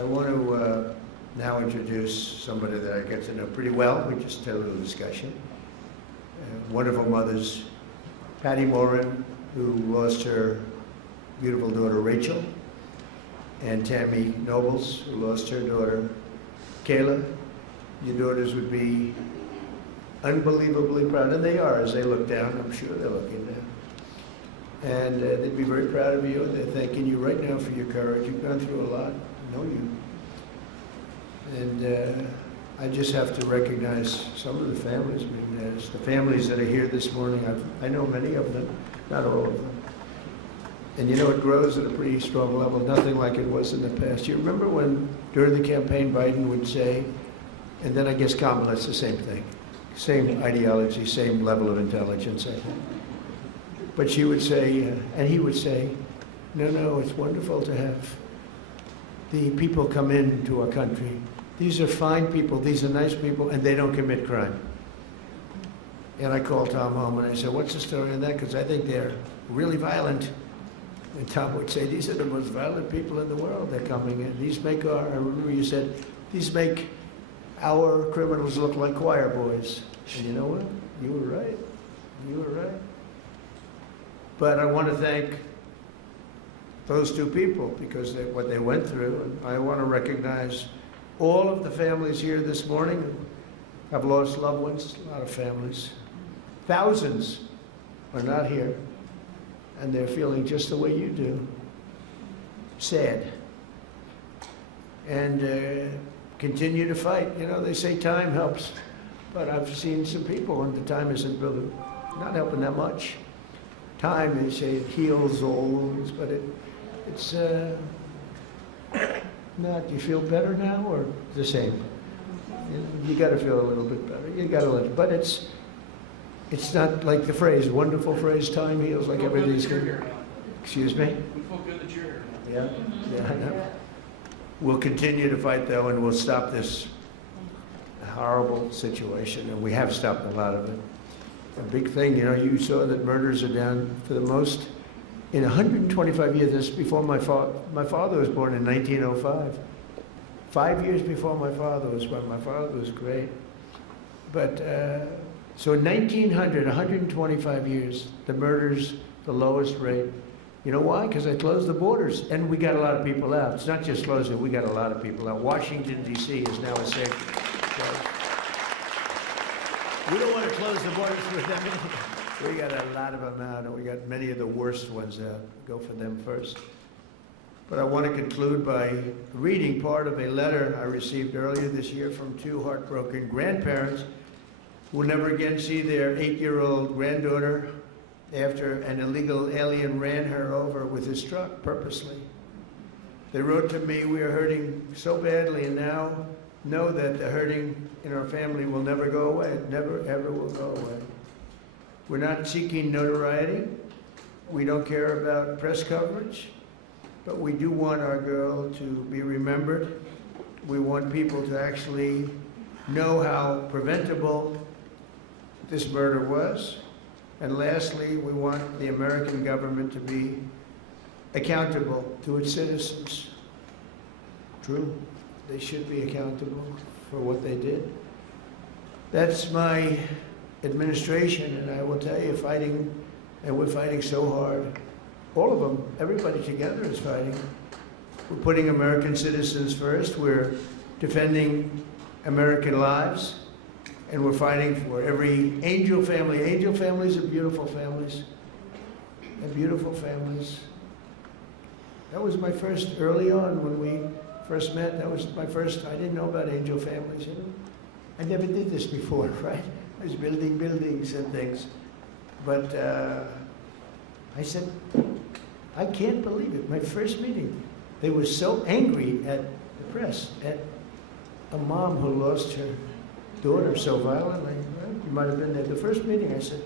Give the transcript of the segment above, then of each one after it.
I want to now introduce somebody that I get to know pretty well. We just had a little discussion. Wonderful mothers, Patty Moran, who lost her beautiful daughter Rachel, and Tammy Nobles, who lost her daughter Kayla. Your daughters would be unbelievably proud, and they are as they look down. I'm sure they're looking down. And they'd be very proud of you. They're thanking you right now for your courage. You've gone through a lot. I know you. And I just have to recognize some of the families. I mean, there's the families that are here this morning. I know many of them, not all of them. And you know, it grows at a pretty strong level, nothing like it was in the past. You remember when, during the campaign, Biden would say, and then I guess Kamala's the same thing, same ideology, same level of intelligence, I think. But she would say, and he would say, no, it's wonderful to have the people come into our country. These are fine people, these are nice people, and they don't commit crime. And I called Tom home and I said, what's the story on that? Because I think they're really violent. And Tom would say, these are the most violent people in the world. They're coming in. These make our, I remember you said, these make our criminals look like choir boys. And you know what? You were right. You were right. But I want to thank those two people because what they went through. And I want to recognize all of the families here this morning who have lost loved ones, a lot of families. Thousands are not here, and they're feeling just the way you do, sad. And continue to fight. You know, they say time helps, but I've seen some people, and the time isn't really not helping that much. Time, they say, it heals all wounds, but it's not. Do you feel better now, or the same? You got to feel a little bit better. You got to let, but it's not like the phrase, wonderful phrase, time heals, like everything's good. Excuse me? We feel good that you're here. Yeah, I know. We'll continue to fight, though, and we'll stop this horrible situation, and we have stopped a lot of it. A big thing, you know, you saw that murders are down for the most in 125 years. This is before my father was born in 1905. 5 years before my father was born. My father was great. But, so in 1900, 125 years, the murders, the lowest rate. You know why? Because I closed the borders, and we got a lot of people out. It's not just closing, we got a lot of people out. Washington, D.C. is now a safe place. We don't want to close the borders for them either. We got a lot of them out, and we got many of the worst ones out. Go for them first. But I want to conclude by reading part of a letter I received earlier this year from two heartbroken grandparents who will never again see their 8-year-old granddaughter after an illegal alien ran her over with his truck purposely. They wrote to me, we are hurting so badly, and now know that the hurting in our family will never go away. It never, ever will go away. We're not seeking notoriety. We don't care about press coverage, but we do want our girl to be remembered. We want people to actually know how preventable this murder was. And lastly, we want the American government to be accountable to its citizens. True. They should be accountable for what they did. That's my administration, and I will tell you, fighting, and we're fighting so hard. All of them, everybody together is fighting. We're putting American citizens first. We're defending American lives, and we're fighting for every angel family. Angel families are beautiful families. They're beautiful families. That was my first, early on when we first met, that was my first, I didn't know about angel families, you know. I never did this before, right? I was building buildings and things. But I said, I can't believe it. My first meeting, they were so angry at the press, at a mom who lost her daughter so violently. Right? You might have been there. The first meeting, I said,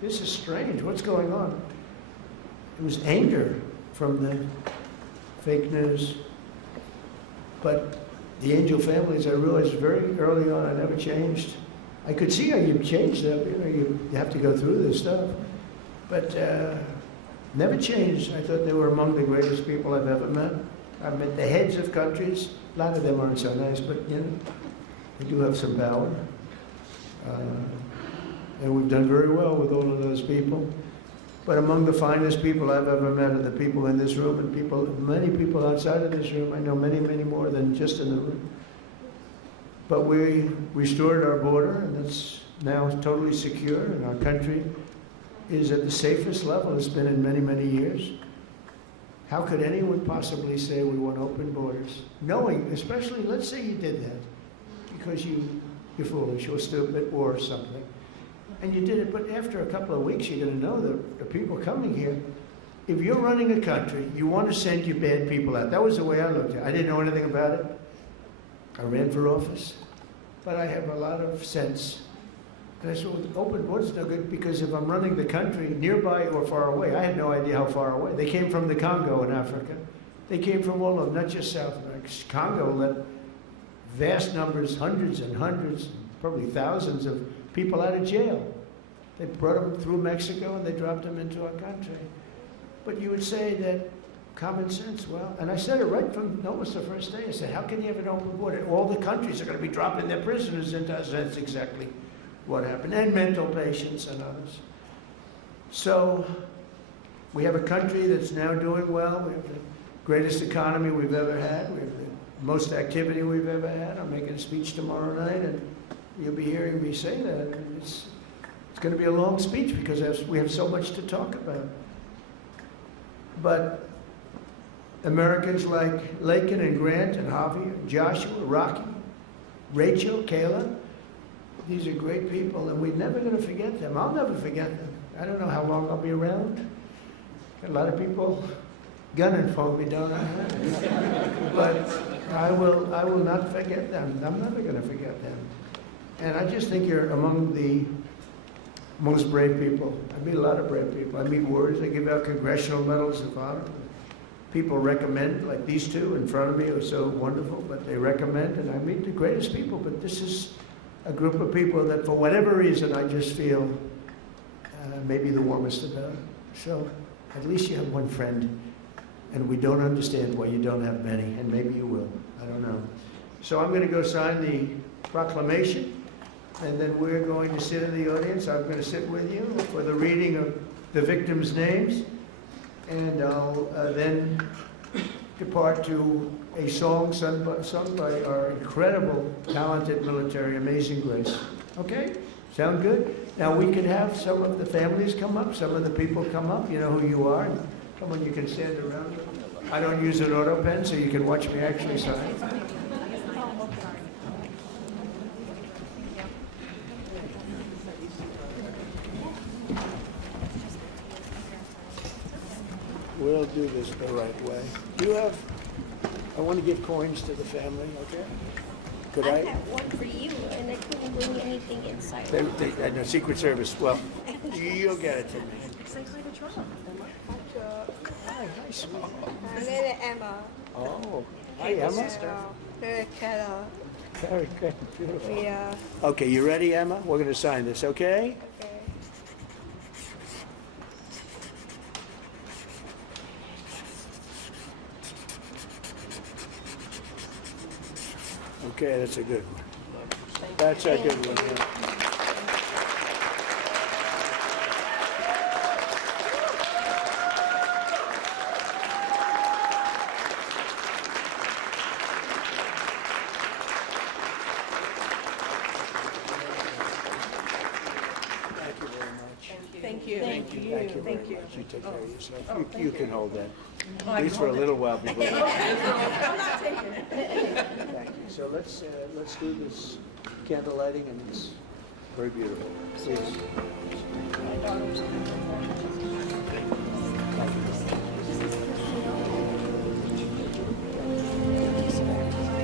this is strange. What's going on? It was anger from the fake news. But the angel families, I realized very early on, I never changed. I could see how you changed them. You know, you have to go through this stuff. But never changed. I thought they were among the greatest people I've ever met. I've met the heads of countries. A lot of them aren't so nice, but you know, they do have some power. And we've done very well with all of those people. But among the finest people I've ever met are the people in this room and many people outside of this room. I know many, many more than just in the room. But we restored our border, and it's now totally secure, and our country is at the safest level it's been in many, many years. How could anyone possibly say we want open borders? Knowing, especially, let's say you did that because you're foolish or stupid or something. And you did it, but after a couple of weeks, you're going to know that the people coming here, if you're running a country, you want to send your bad people out. That was the way I looked at it. I didn't know anything about it. I ran for office, but I have a lot of sense. And I said, well, open borders is no good because if I'm running the country nearby or far away, I had no idea how far away. They came from the Congo in Africa. They came from all over, not just South America. Congo let vast numbers, hundreds and hundreds, probably thousands of people out of jail. They brought them through Mexico and they dropped them into our country. But you would say that common sense, well, and I said it right from almost the first day. I said, how can you have an open border? All the countries are going to be dropping their prisoners into us. That's exactly what happened. And mental patients and others. So we have a country that's now doing well. We have the greatest economy we've ever had. We have the most activity we've ever had. I'm making a speech tomorrow night, and you'll be hearing me say that. And it's going to be a long speech because we have so much to talk about. But Americans like Lakin and Grant and Javier, Joshua, Rocky, Rachel, Kayla, these are great people, and we're never going to forget them. I'll never forget them. I don't know how long I'll be around. Got a lot of people gunning for me, don't I? But I will not forget them. I'm never going to forget them. And I just think you're among the most brave people. I meet a lot of brave people. I meet warriors. I give out congressional medals of honor. People recommend, like these two in front of me are so wonderful, but they recommend, and I meet the greatest people. But this is a group of people that, for whatever reason, I just feel maybe the warmest about. So at least you have one friend, and we don't understand why you don't have many, and maybe you will. I don't know. So I'm going to go sign the proclamation. And then we're going to sit in the audience. I'm going to sit with you for the reading of the victims' names. And I'll then depart to a song sung by our incredible, talented military, Amazing Grace. Okay? Sound good? Now we can have some of the families come up, some of the people come up. You know who you are. Come on, you can stand around. I don't use an auto pen, so you can watch me actually sign. We'll do this the right way. Do you have, I want to give coins to the family, okay? Could I? I have one for you, and I couldn't bring anything inside. No, Secret Service. Well, you'll get it to me. Hi, nice. My name is Emma. Oh, hi, Emma. Very Carol. Very good, beautiful. Yeah. Okay, you ready, Emma? We're going to sign this, okay? Okay. Okay, that's a good one. That's a good one, yeah. Thank you. Thank you very much. You take care of yourself. You can hold that. Oh, At least for a little while before. I'm not taking it. Thank you. So let's do this candle lighting, and it's very beautiful. Please.